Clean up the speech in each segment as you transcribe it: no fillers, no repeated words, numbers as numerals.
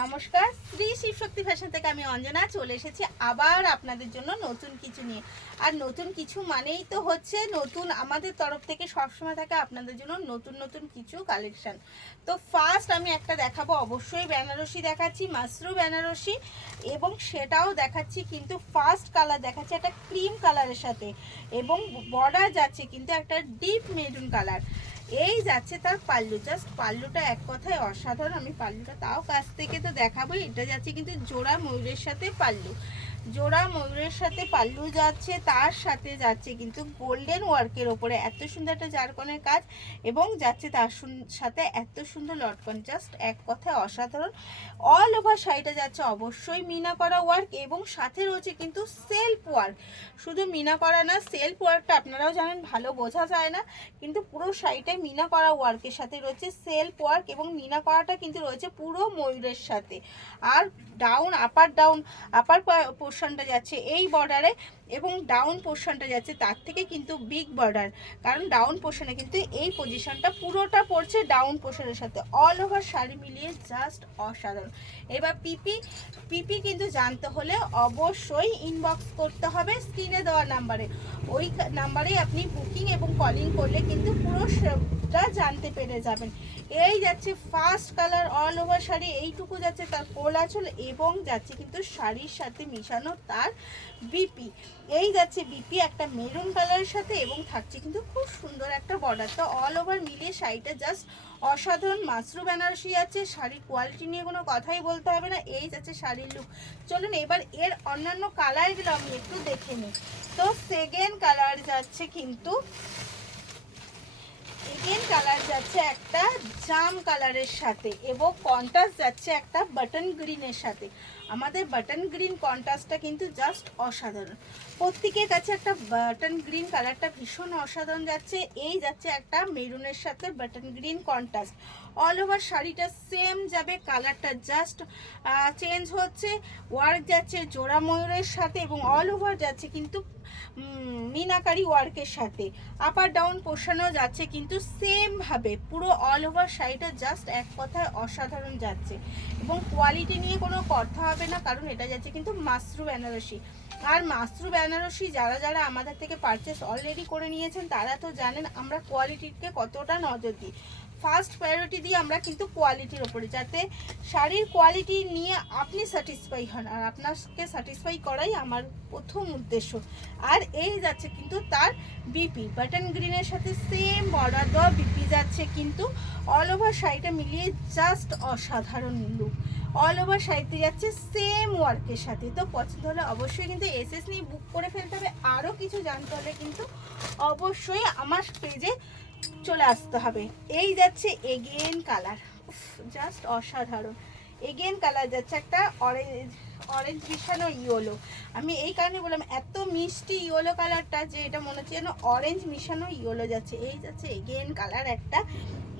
নমস্কার, শ্রী শিবশক্তি ফ্যাশন থেকে আমি অঞ্জনা চলে এসেছি আবার আপনাদের জন্য নতুন কিছু নিয়ে। আর নতুন কিছু মানেই তো হচ্ছে নতুন, আমাদের তরফ থেকে সবসময় থাকে আপনাদের জন্য নতুন নতুন কিছু কালেকশন। তো ফার্স্ট আমি একটা দেখাবো, অবশ্যই বেনারসি দেখাচ্ছি, মাসরু বেনারসি, এবং সেটাও দেখাচ্ছি কিন্তু ফার্স্ট কালার দেখাচ্ছি একটা ক্রিম কালারের সাথে, এবং বর্ডার যাচ্ছে কিন্তু একটা ডিপ মেরুন কালার। এই যাচ্ছে তার পাল্লু, জাস্ট পাল্লুটা এক কথায় অসাধারণ। আমি পাল্লুটা তাও কাছ থেকে তো দেখাবোই। এটা যাচ্ছে কিন্তু জোড়া ময়ূরের সাথে পাল্লু, জোড়া ময়ূরের সাথে পাল্লু যাচ্ছে, তার সাথে যাচ্ছে কিন্তু গোল্ডেন ওয়ার্কের ওপরে এত সুন্দর একটা জারকনের কাজ, এবং যাচ্ছে তার সাথে এত সুন্দর লটকন, জাস্ট এক কথায় অসাধারণ। অল ওভার শাড়িটা যাচ্ছে অবশ্যই মিনা করা ওয়ার্ক, এবং সাথে রয়েছে কিন্তু সেলফ ওয়ার্ক। শুধু মিনা করা না, সেলফ ওয়ার্কটা আপনারাও জানেন ভালো বোঝা যায় না, কিন্তু পুরো শাড়িটাই মিনা করা ওয়ার্কের সাথে রয়েছে সেলফ ওয়ার্ক, এবং মিনা করাটা কিন্তু রয়েছে পুরো ময়ূরের সাথে। আর ডাউন আপার পোর্শনটা যাচ্ছে এই বর্ডারে, এবং ডাউন পোর্শনটা যাচ্ছে তার থেকে কিন্তু বিগ বর্ডার, কারণ ডাউন পোর্শনে কিন্তু এই পজিশনটা পুরোটা পড়ছে ডাউন পোর্শনের সাথে। অল ওভার শাড়ি মিলিয়ে জাস্ট অসাধারণ। এবার পিপি কিন্তু জানতে হলে অবশ্যই ইনবক্স করতে হবে স্ক্রিনে দেওয়া নাম্বারে। ওই নাম্বারেই আপনি বুকিং এবং কলিং করলে কিন্তু পুরো সবটা জানতে পেরে যাবেন। এই যাচ্ছে first colour all over sari, এইটুকু যাচ্ছে তার কোল আঁচল, এবং যাচ্ছে কিন্তু শাড়ির সাথে মিশানো তার বিপি। এই যাচ্ছে বিপি একটা মেরুন কালারের সাথে, এবং থাকছে কিন্তু খুব সুন্দর একটা বর্ডার। তো অল ওভার মিলিয়ে শাড়িটা জাস্ট অসাধারণ। মাসরু বেনারসি আছে, শাড়ির কোয়ালিটি নিয়ে কোনো কথাই বলতে হবে না। এই যাচ্ছে শাড়ির লুক। চলুন এবার এর অন্যান্য কালারগুলো আমি একটু দেখে নিই। তো সেকেন্ড কালার যাচ্ছে কিন্তু সেকেন্ড কালার যাচ্ছে একটা জাম কালারের সাথে, এবং কন্ট্রাস্ট যাচ্ছে একটা বাটন গ্রিনের সাথে। আমাদের বাটন গ্রিন কন্ট্রাস্টটা কিন্তু জাস্ট অসাধারণ। প্রত্যেকের কাছে একটা বাটন গ্রিন কালারটা ভীষণ অসাধারণ যাচ্ছে। এই যাচ্ছে একটা মেরুনের সাথে button green contrast. All over শাড়িটা সেম যাবে, কালারটা জাস্ট চেঞ্জ হচ্ছে। ওয়ার্ক যাচ্ছে জোড়া ময়ূরের সাথে, এবং অল ওভার যাচ্ছে কিন্তু মিনাকারি ওয়ার্কের সাথে। আপার ডাউন পোর্শনেও যাচ্ছে কিন্তু সেম ভাবে পুরো অল ওভার শাড়িটা জাস্ট এক কথায় অসাধারণ যাচ্ছে, এবং কোয়ালিটি নিয়ে কোনো কথা হবে না, কারণ এটা যাচ্ছে কিন্তু মাসরু বেনারসি। আর মাসরু বেনারসি যারা যারা আমাদের থেকে পারচেস অলরেডি করে নিয়েছেন তারা তো জানেন আমরা কোয়ালিটিকে কতটা নজর দিই। ফার্স্ট প্রায়োরিটি দিই আমরা কিন্তু কোয়ালিটির ওপরে, যাতে শাড়ির কোয়ালিটি নিয়ে আপনি স্যাটিসফাই হন, আর আপনাকে স্যাটিসফাই করাই আমার প্রথম উদ্দেশ্য। আর এই যাচ্ছে কিন্তু তার বিপি বাটন গ্রিনের সাথে সেম বর্ডার দেওয়া বিপি যাচ্ছে কিন্তু অল ওভার শাড়িটা মিলিয়ে জাস্ট অসাধারণ লুক। অল ওভার শাড়িতে যাচ্ছে সেম ওয়ার্কের সাথে। তো পছন্দ হলে অবশ্যই কিন্তু এসএস নিয়ে বুক করে ফেলতে হবে। আরও কিছু জানতে হলে কিন্তু অবশ্যই আমার পেজে চলে আসতে হবে। এই যাচ্ছে এগেন কালার, জাস্ট অসাধারণ। এগেন কালার যাচ্ছে একটা অরেঞ্জ মিশানো ইয়েলো। আমি এই কারণে বললাম এত মিষ্টি ইয়েলো কালারটা, যে এটা মনে হচ্ছে যেন অরেঞ্জ মিশানো ইয়েলো যাচ্ছে। এই যাচ্ছে এগেন কালার একটা,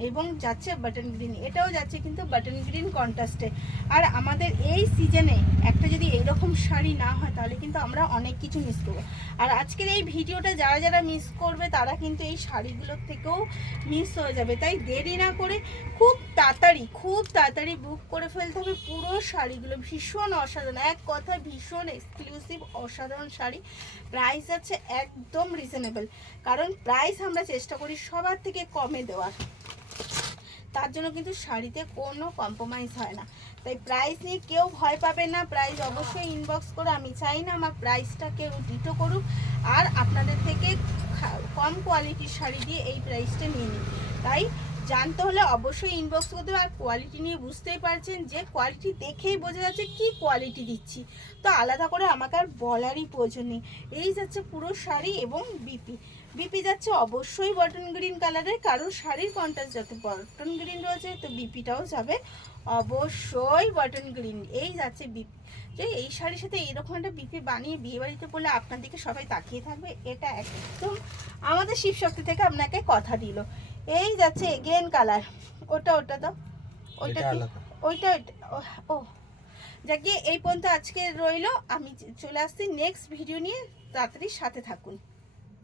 এবং যাচ্ছে বাটন গ্রিন, এটাও যাচ্ছে কিন্তু বাটন গ্রিন কন্ট্রাস্টে। আর আমাদের এই সিজনে একটা যদি এইরকম শাড়ি না হয় তাহলে কিন্তু আমরা অনেক কিছু মিস করবো। আর আজকের এই ভিডিওটা যারা যারা মিস করবে তারা কিন্তু এই শাড়িগুলোর থেকেও মিস হয়ে যাবে। তাই দেরি না করে খুব তাড়াতাড়ি বুক করে ফেলতে হবে পুরো শাড়িগুলো। ভীষণ অসাধারণ, এক কথা ভীষণ এক্সক্লুসিভ অসাধারণ শাড়ি। প্রাইস আছে একদম রিজনেবল, কারণ প্রাইস আমরা চেষ্টা করি সবার থেকে কমে দেওয়ার, তার জন্য কিন্তু শাড়িতে কোনো কম্প্রোমাইজ হয় না। তাই প্রাইস নিয়ে কেউ ভয় পাবে না, প্রাইস অবশ্যই ইনবক্স করো। আমি চাই না আমার প্রাইসটা কেউ ডিটো করুক, আর আপনাদের থেকে কম কোয়ালিটির শাড়ি দিয়ে এই প্রাইসটা নিয়ে নিই। তাই জানতে হলে অবশ্যই ইনবক্স করতে হবে। আর কোয়ালিটি নিয়ে বুঝতেই পারছেন যে কোয়ালিটি দেখেই বোঝা যাচ্ছে কি কোয়ালিটি দিচ্ছি, তো আলাদা করে আমাকে আর বলারই প্রয়োজন নেই। এই যাচ্ছে পুরো শাড়ি, এবং বিপি যাচ্ছে অবশ্যই বটন গ্রিন কালারের, কারণ শাড়ির কন্ট্রাস্ট যাতে বটন গ্রিন রয়েছে, তো বিপিটাও যাবে অবশ্যই বটন গ্রিন। এই যাচ্ছে বিপি, যে এই শাড়ির সাথে এইরকম একটা বিপি বানিয়ে বিয়ে বাড়িতে পড়লে আপনার দিকে সবাই তাকিয়ে থাকবে, এটা একদম আমাদের শিবশক্তি থেকে আপনাকে কথা দিল। এই যাচ্ছে এগেন কালার, ওটা তো ওইটা কি ওইটা ও যাকে এই পর্যন্ত আজকে রইলো। আমি চলে আসছি নেক্সট ভিডিও নিয়ে, তাড়াতাড়ি সাথে থাকুন।